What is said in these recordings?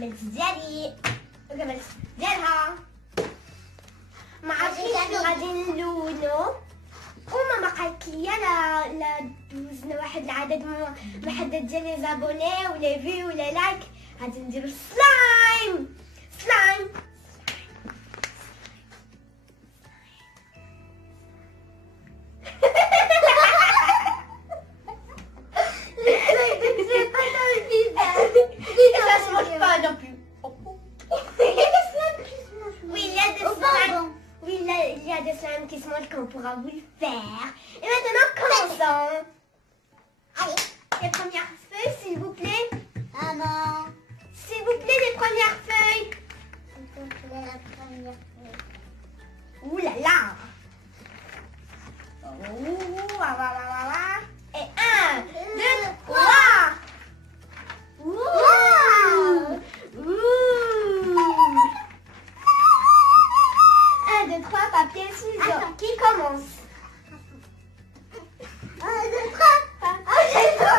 الكمالات ديالي والكمالات ديالها. ما عرفتش شنو غادي نلونو. وماما قالت لي لا دوزنا واحد العدد محدد ديال لي زابوني ولا في ولا لايك غادي نديرو سلايم. Qu'on pourra vous le faire. Et maintenant, commençons. Allez, les premières feuilles, s'il vous plaît. Maman. S'il vous plaît, les premières feuilles. S'il vous plaît, la première feuille. Ouh là là. Ouh, Et 1, 2, 3. Ouh. 1, 2, 3, papier, ciseaux. Attends. Qui commence? 1, 2, 3. 1, 2, 3.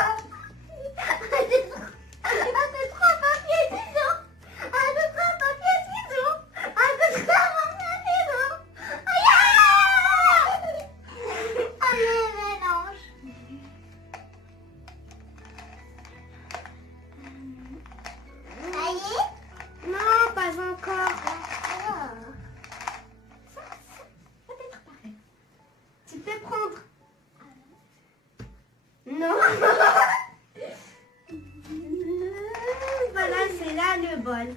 1, 2, 3. 1, 2, 3, papier, ciseaux. 1, 2, 3, papier, ciseaux. 1, 2, 3, papier, ciseaux. Aïe! Allez, mélange. Ça y est? Non, pas encore. Peut-être pareil. Tu peux prendre. Non. Voilà, c'est là le bol.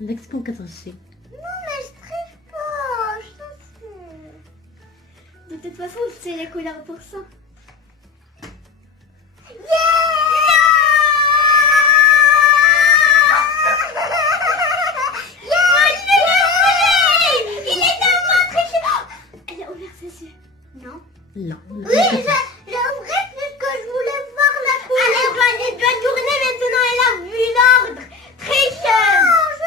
بدك تكون كتغشي. Non, mais je triche pas. Je sais. De toute façon, c'est les couleurs pour ça. Non. لا Oui, j'ai ouvert puisque je voulais voir la couleur. Elle doit tourner maintenant, elle a vu l'ordre. Tricheuse.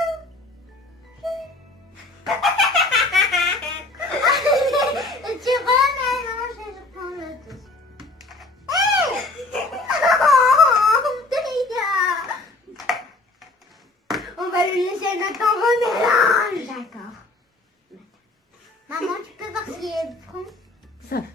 Tu remélanges et je prends le tout. On va lui laisser le temps remélange. D'accord. Maman, tu peux voir s'il est franc? صافي.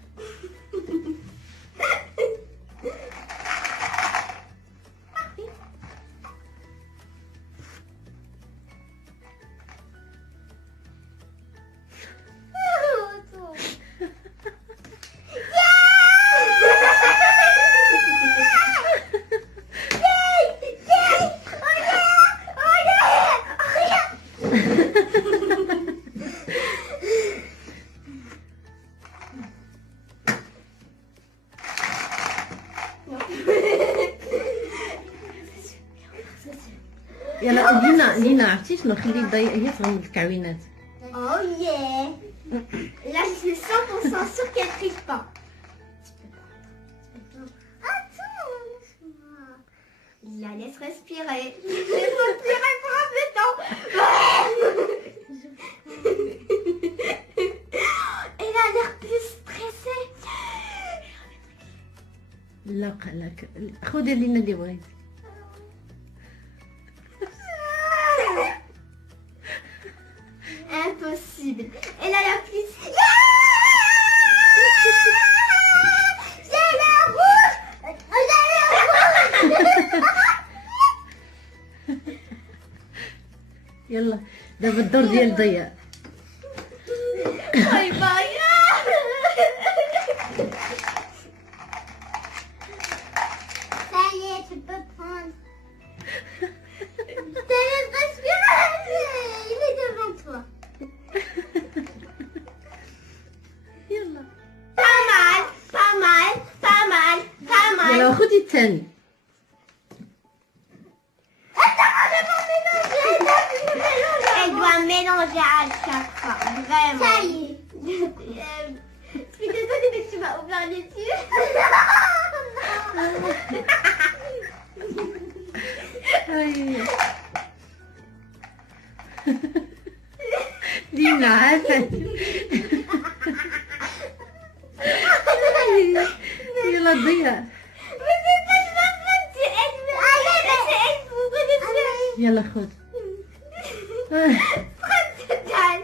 يلا لينا عرفتي شنو خلي الضيق هي تغمض الكعوينات. Oh yeah. Là, je suis 100% sûre qu'elle triche pas. Attends, laisse-moi. La laisse respirer. Laisse respirer pour un peu de temps. Elle a l'air plus stressée. لا قلق خذي لينا اللي بغيتي. Impossible. Elle a la plus... J'ai la rouge. يلا دابا الدور ديال الضيق. Bye bye. Ça y est, tu peux prendre. T'as laisse respirer. Il est devant toi. يلا Pas mal, pas mal, pas mal, pas mal. يلا خذي الثاني. Elle doit mélanger à chaque fois, vraiment. Ça y est. Je suis désolée, mais tu vas ouvrir les yeux. أي. لينا عافاك. يلا ضيق. Mais يلا خذ. تعال.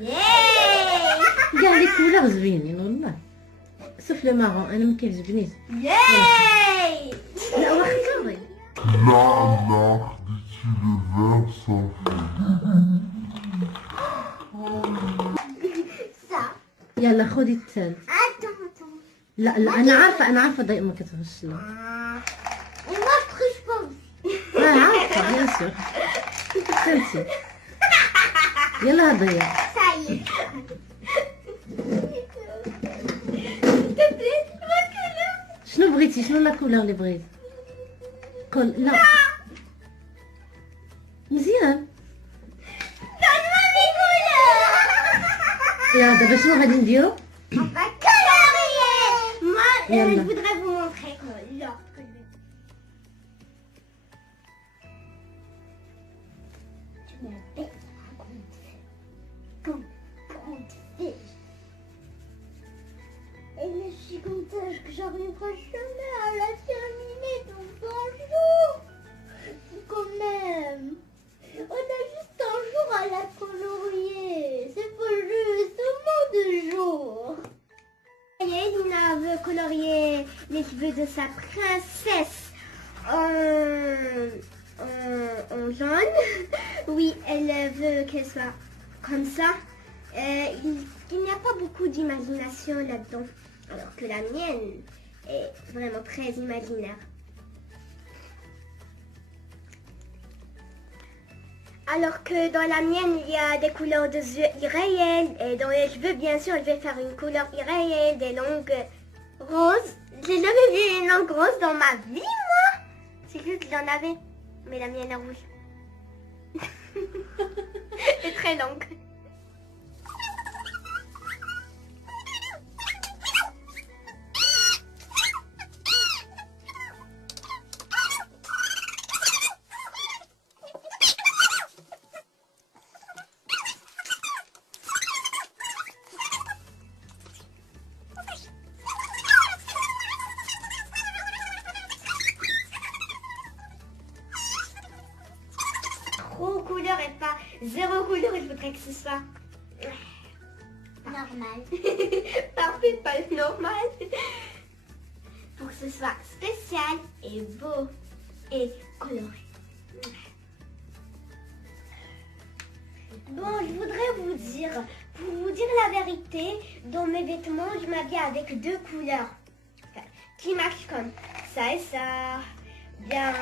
ياي كاع لي كولور زوينين والله. سوف لو مارون انا ما كيعجبنيش. ياي لا واخا صافي. Ça. يلا خذي الثالث. Attends. لا انا عارفه ضيق ما كتغش لا. Et moi, je triche pas aussi. عارفه بيان سور. كنتي يلا ضيق. Ça y est. شنو بغيتي؟ شنو لا كولور اللي بغيتي؟ قول لا. مزيان. Donne-moi mes couleurs. يلا دابا شنو غادي نديرو؟ On va colorier. Moi, Yalla. je voudrais vous montrer l'ordre que je vais. Tu me bêtes comme tu fais. Et le chicotage que j'arriverai jamais à la terminer dans un jour. Quand même. On a juste un jour à la colorier. C'est pas justement 2 jours. Lina veut colorier les cheveux de sa princesse en jaune. Oui, elle veut qu'elle soit comme ça. Il n'y a pas beaucoup d'imagination là-dedans, alors que la mienne est vraiment très imaginaire. Alors que dans la mienne, il y a des couleurs de yeux irréelles. Et dans les cheveux, bien sûr, je vais faire une couleur irréelle, des longues roses. J'ai jamais vu une longue rose dans ma vie, moi. C'est juste que j'en avais. Mais la mienne est rouge. C'est très longue. Trop couleur et pas zéro couleur. Je voudrais que ce soit Normal. parfait, pas normal. Pour que ce soit spécial et beau et coloré. Bon, je voudrais vous dire, pour vous dire la vérité, dans mes vêtements, je m'habille avec 2 couleurs. Enfin, qui marchent comme ça et ça. Bien,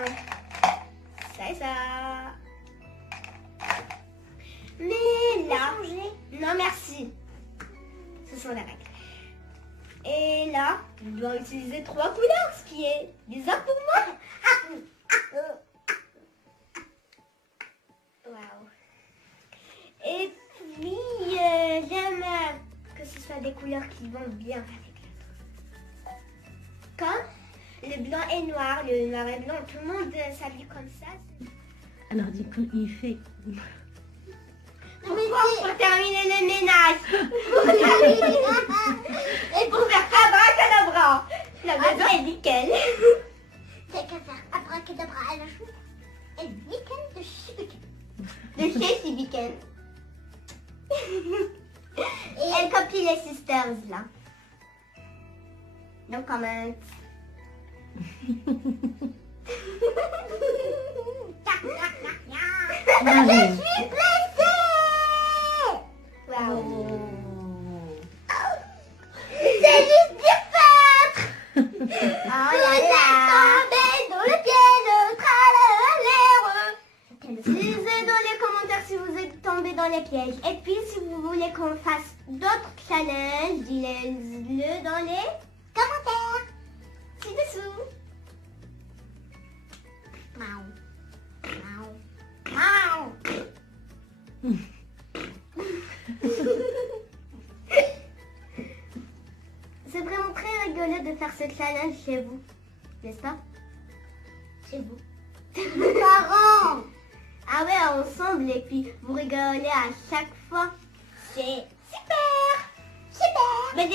ça et ça. Mais là, non merci. Ce sont les règles. Et là, je dois utiliser 3 couleurs, ce qui est bizarre pour moi. Waouh. Et puis, j'aime que ce soit des couleurs qui vont bien avec l'autre. Comme le blanc et noir, le noir et blanc, tout le monde s'habille comme ça. Alors dis comme il fait. Pourquoi? Pour terminer le ménage. Et Pour faire abracadabra. La maison est nickel. t'as qu'à faire abracadabra à la chou. Et le week-end de chibican. De chez Sibiken. Et elle copie les sisters là. No comment. Marine. Waouh. C'est juste du feutre. Oh Vous là êtes là. tombés dans le piège, tralala. Dites dans les commentaires si vous êtes tombé dans les pièges. Et puis si vous voulez qu'on fasse d'autres challenges, dites-le dans les Commentaire. ci-dessous. Miaou. Miaou. Miaou. C'est vraiment très rigolo de faire ce challenge chez vous, n'est-ce pas? C'est vous. Mes parents. Ah ouais, ensemble et puis vous rigolez à chaque fois. C'est super. Super. Mais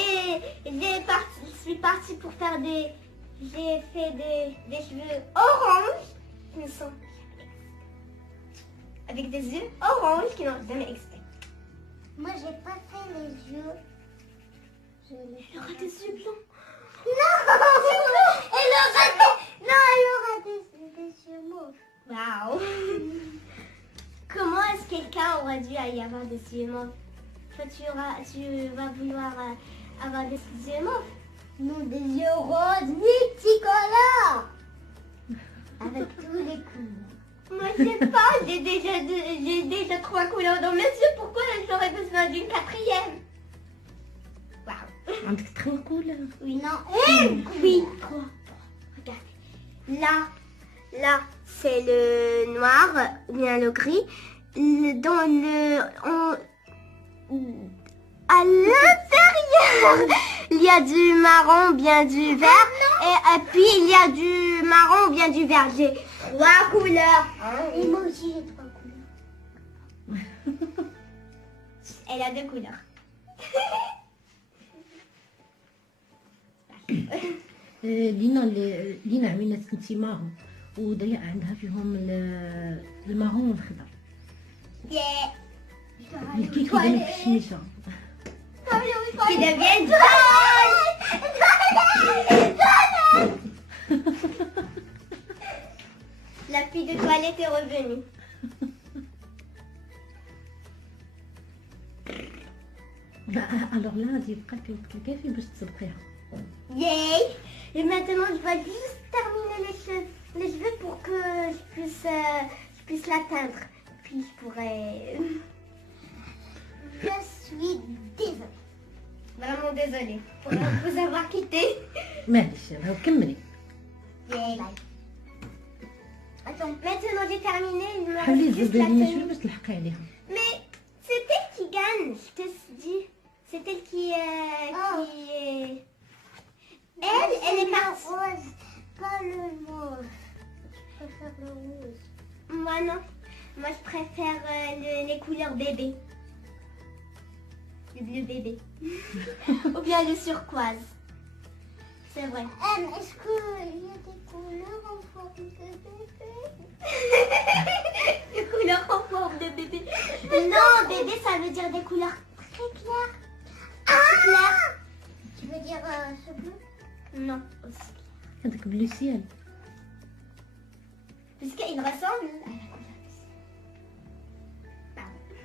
je suis partie pour faire des j'ai fait des cheveux oranges qui ne sont avec des yeux oranges qui n'ont jamais existé. Moi, j'ai pas fait les yeux. Elle aura des yeux blancs. Non, elle aura des yeux mauves. Waouh. Comment est-ce que quelqu'un aurait dû y avoir des yeux mauves? Toi, tu vas vouloir avoir des yeux mauves? Non, des yeux roses multicolores. Avec tous les couleurs. Moi, je sais pas, j'ai déjà 3 couleurs dans mes yeux. Pourquoi j'aurais besoin d'une 4e? Waouh. عندك 3 couleurs. Oui, non. Oui, 3. Regarde. Là, c'est le noir, ou bien le gris. À l'intérieur, il y a du marron, bien du vert. Et puis, il y a du marron, bien du vert. J'ai 3 couleurs. Et moi aussi, j'ai 3 couleurs. Elle a 2 couleurs. لينا عوينات كنتي مارون ودليا عندها فيهم المارون والخضر. الكيك يبان في الشميشه. Qui deviennent jaunes. La fille de toilette est revenue. alors là غادي يبقى كافي باش تسبقيها. Yay! Et maintenant, je vais juste terminer les cheveux pour que je puisse l'atteindre. Puis je pourrais... Je suis désolée. Vraiment désolée pour vous avoir quitté. معليش راهو كملي. Yay. Attends, maintenant j'ai terminé. Il me حاولي reste juste تزيدي la لينا tenue. شويه باش تلحقي عليها. Mais c'est elle qui gagne, je te dis. C'est elle qui Oh. est... Elle est le partie. rose, pas le mauve. Je préfère le rose. Moi non. Moi je préfère les couleurs bébé. Le bleu bébé. Ou bien le turquoise. C'est vrai. Est-ce qu'il y a des couleurs en forme de bébé? Les couleurs en forme de bébé. Non, bébé ça veut dire des couleurs très claires. Claires. Tu veux dire ce bleu? Non, aussi. هذاك بلو سيال. Puisqu'il ressemble à la couleur du ciel. Pardon.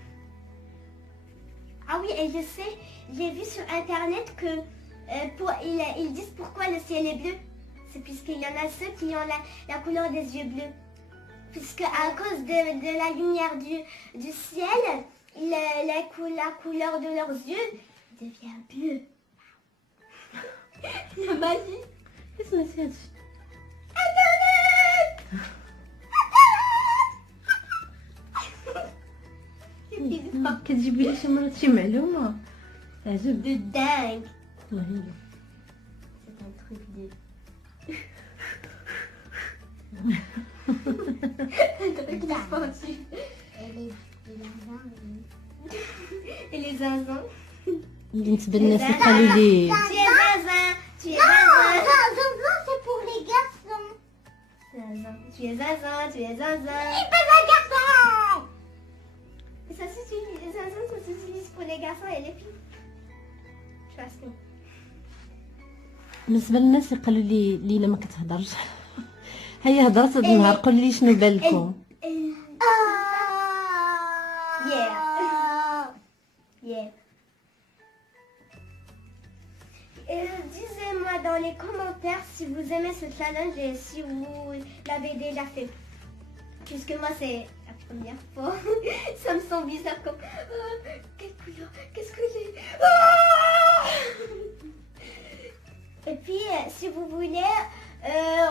Ah oui, et je sais, j'ai vu sur internet que ils disent pourquoi le ciel est bleu. C'est puisqu'il y en a ceux qui ont la couleur des yeux bleus. Puisque à cause de la lumière du ciel, la couleur de leurs yeux devient bleue. La magie. اسمع هادشي. كتجيبي لي شي مرات شي معلومه تعجب. De dingue. والله هي. C'est un truc de... Et les zinzins. بالنسبه للناس اللي قالوا لي Tu es zinzin. Tu es Non, zinzin. non, c'est pour les garçons. Zinzin. Tu es zinzin. Tu es zinzin. Et pas un garçon. Et ça s'utilise, les zinzins, ça s'utilise pour les garçons et les filles. Je pense que... بالنسبه للناس اللي قالوا لي لينا ما كتهضرش هي هضرت هذا النهار قولوا لي شنو بان لكم. Yeah. Et disez-moi dans les commentaires si vous aimez ce challenge et si vous l'avez déjà fait. Puisque moi c'est la première fois. Ça me semble bizarre comme... quelle couleur? Qu'est-ce que j'ai? Et puis si vous voulez,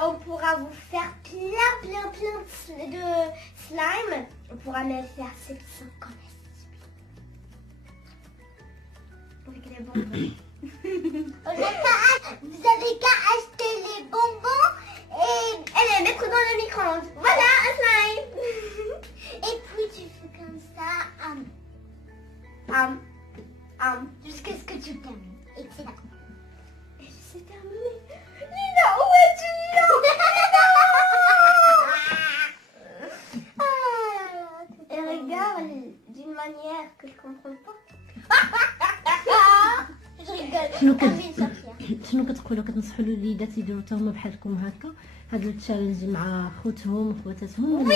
on pourra vous faire plein de slime. On pourra même faire 700 comme avec les bonbons. Vous avez qu'à acheter les bonbons Et les mettre dans le micro-ondes. Voilà, un slime. et puis tu fais comme ça jusqu'à ce que tu termines. Et c'est là. Et c'est terminé. Lina, où es-tu? manière que je comprends pas. Je rigole. شنو Termine, Sophia. شنو كتقولوا كتنصحوا الوليدات يديروا حتى هما بحالكم هكا هاد التشالنج مع خوتهم خواتاتهم ولا لا؟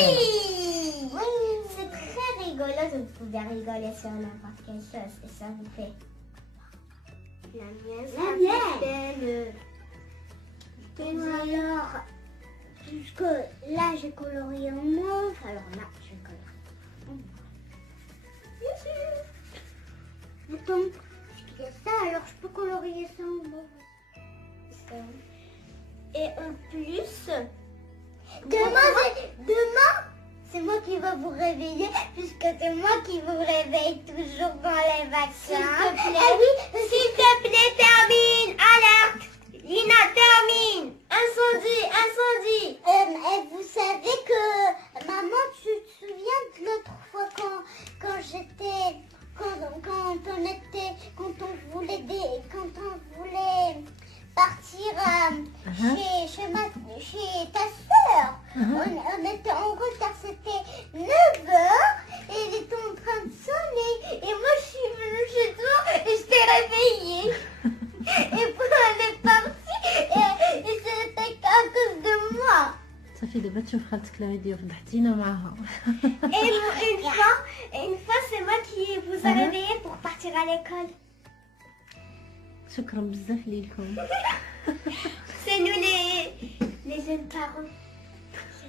Oui, c'est très rigolo, vous pouvez rigoler sur n'importe quelle chose et ça vous fait. La mienne, ça La mienne. fait Alors, puisque là j'ai colorié en mauve, alors là je vais colorer en mauve. Attends, puisqu'il y a ça, alors je peux colorier ça en mauve. Et en plus, Demain, c'est moi qui va vous réveiller, puisque c'est moi qui vous réveille toujours dans les vaccins. s'il te plaît, Ah oui, s'il te plaît, termine. Alerte. Lina, termine. Incendie, incendie. et vous savez que, maman, tu te souviens de l'autre fois quand j'étais, quand on voulait partir chez ta soeur. On était en retard, c'était 9h et il était en train de sonner. Et moi je suis venue chez toi et je t'ai réveillée. Et puis on est parti et c'était à cause de moi. صافي دابا تشوف خالتك لا فيديو فضحتينا معاها. Et une fois, c'est moi qui vous ai réveillé pour partir à l'école. شكرا بزاف ليكم. C'est nous les jeunes parents.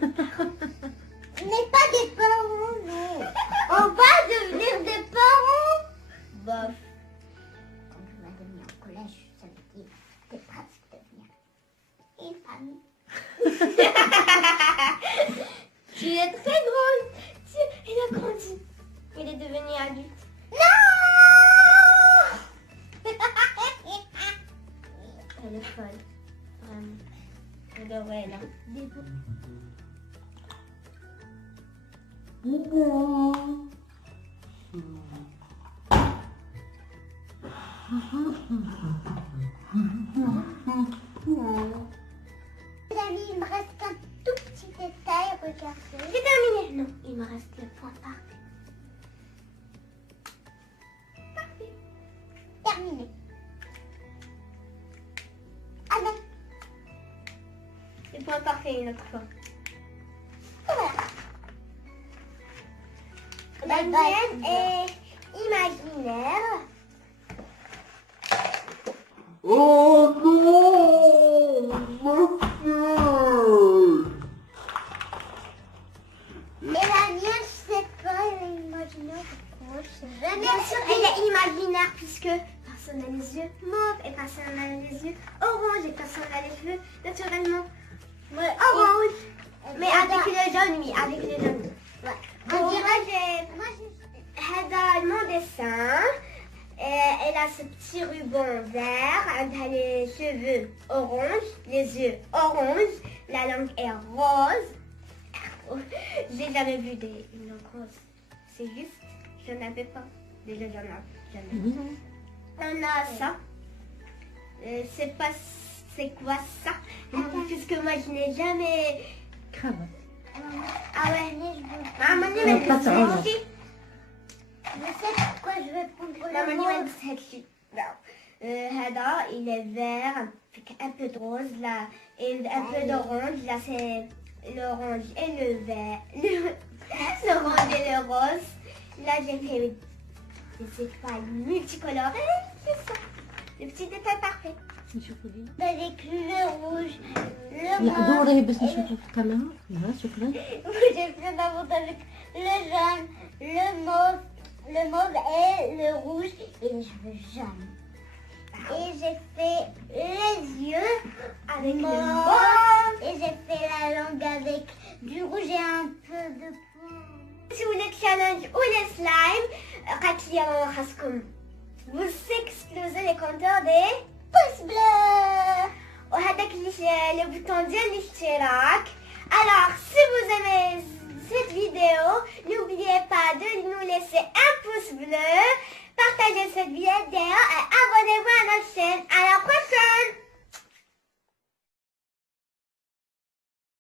On n'est pas des parents, non. On va devenir des parents. Bof. Quand tu vas devenir au collège, ça veut dire que t'es presque devenir une famille. Tu es très grande. Il a grandi. Il est devenu adulte. Non. Elle est folle. Vraiment. Elle devrait là. Les amis, il me reste un tout petit détail, regardez. C'est terminé. Non, il me reste le point parfait. Parfait. Terminé. Allez, Le point parfait une autre fois. voilà. La mienne est imaginaire. Oh non, monsieur! Et la mienne, je sais pas, elle est imaginaire, je crois, je sais jamais. Bien sûr, elle est imaginaire puisque personne n'a les yeux mauves et personne n'a les yeux orange et personne n'a les cheveux naturellement orange. Mais avec le jaune, oui, avec le jaune. Ouais. Bon, On moi, dirait, j'ai moi, je... هذا mon dessin. Elle a ce petit ruban vert, elle a les cheveux orange, les yeux orange, la langue est rose. J'ai jamais vu une langue rose. C'est juste, je n'avais pas. Déjà, j'en ai jamais. On a ça. C'est pas, c'est quoi ça? Puisque moi, je n'ai jamais. كرافات. Ah ouais. je veux... Maman, elle pas ça, m'a on a. dit. Je sais pourquoi je vais prendre Maman, le il m'a mauve. dit هادشي. هذا il est vert avec un peu de rose là et un peu d'orange là c'est l'orange et le vert l'orange et le rose là j'ai fait des étoiles multicolorées c'est ça le petit détail parfait. نشوفوا لي. Avec le rouge, le لا mauve. دوري باش نشوفوا في الكاميرا. لا شكرا. J'ai fait d'abord avec le jaune, le mauve et le rouge et les cheveux jaunes. Et j'ai fait les yeux Avec le mauve et j'ai fait la langue avec du rouge et un peu de pomme. Si vous voulez le challenge ou les slimes قالت لي ماما خاصكم vous explosez les compteurs des Pouce bleu. وهذاك le bouton ديال الاشتراك. Alors si vous aimez cette vidéo, n'oubliez pas de nous